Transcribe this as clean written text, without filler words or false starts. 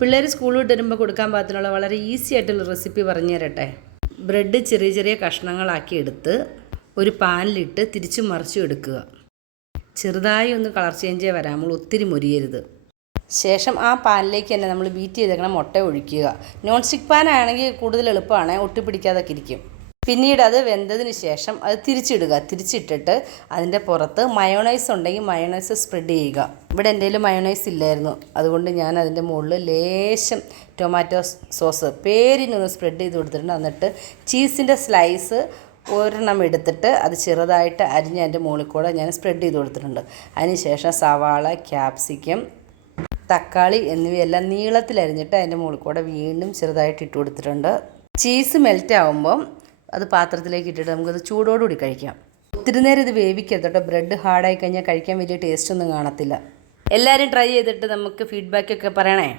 പിള്ളേർ സ്കൂൾ വിട്ട് വരുമ്പോൾ കൊടുക്കാൻ പാകത്തിനുള്ള വളരെ ഈസി ആയിട്ടുള്ള റെസിപ്പി പറഞ്ഞു തരട്ടെ. ബ്രെഡ് ചെറിയ ചെറിയ കഷ്ണങ്ങളാക്കി എടുത്ത് ഒരു പാനിലിട്ട് തിരിച്ചും മറിച്ചും എടുക്കുക. ചെറുതായി ഒന്ന് കളർ ചേഞ്ച് വരാമ്പോൾ ഒത്തിരി മൊരിയരുത്. ശേഷം ആ പാനിലേക്ക് തന്നെ നമ്മൾ ബീറ്റ് ചെയ്തേക്കണം മുട്ട ഒഴിക്കുക. നോൺ സ്റ്റിക്ക് പാനാണെങ്കിൽ കൂടുതൽ എളുപ്പമാണ്, ഒട്ടിപ്പിടിക്കാതൊക്കെ ഇരിക്കും. പിന്നീട് അത് വെന്തതിന് ശേഷം അത് തിരിച്ചിടുക. തിരിച്ചിട്ടിട്ട് അതിൻ്റെ പുറത്ത് മയോണൈസ് ഉണ്ടെങ്കിൽ മയോണൈസ് സ്പ്രെഡ് ചെയ്യുക. ഇവിടെ എൻ്റെ കയ്യിൽ മയോണൈസ് ഇല്ലായിരുന്നു, അതുകൊണ്ട് ഞാൻ അതിൻ്റെ മുകളിൽ ലേശം ടൊമാറ്റോ സോസ് പേരിനൊന്ന് സ്പ്രെഡ് ചെയ്ത് കൊടുത്തിട്ടുണ്ട്. എന്നിട്ട് ചീസിൻ്റെ സ്ലൈസ് ഒരെണ്ണം എടുത്തിട്ട് അത് ചെറുതായിട്ട് അരിഞ്ഞ് അതിൻ്റെ മുകളിൽ കൂടെ ഞാൻ സ്പ്രെഡ് ചെയ്ത് കൊടുത്തിട്ടുണ്ട്. അതിനുശേഷം സവാള, ക്യാപ്സിക്കം, തക്കാളി എന്നിവയെല്ലാം നീളത്തിലരിഞ്ഞിട്ട് അതിൻ്റെ മുകളിൽ കൂടെ വീണ്ടും ചെറുതായിട്ട് ഇട്ട് കൊടുത്തിട്ടുണ്ട്. ചീസ് മെൽറ്റ് ആകുമ്പം അത് പാത്രത്തിലേക്ക് ഇട്ടിട്ട് നമുക്കത് ചൂടോടുകൂടി കഴിക്കാം. ഒത്തിരി നേരം ഇത് വേവിക്കരുത് കേട്ടോ. ബ്രെഡ് ഹാർഡായി കഴിഞ്ഞാൽ കഴിക്കാൻ വലിയ ടേസ്റ്റൊന്നും കാണത്തില്ല. എല്ലാവരും ട്രൈ ചെയ്തിട്ട് നമുക്ക് ഫീഡ്ബാക്കൊക്കെ പറയണേ.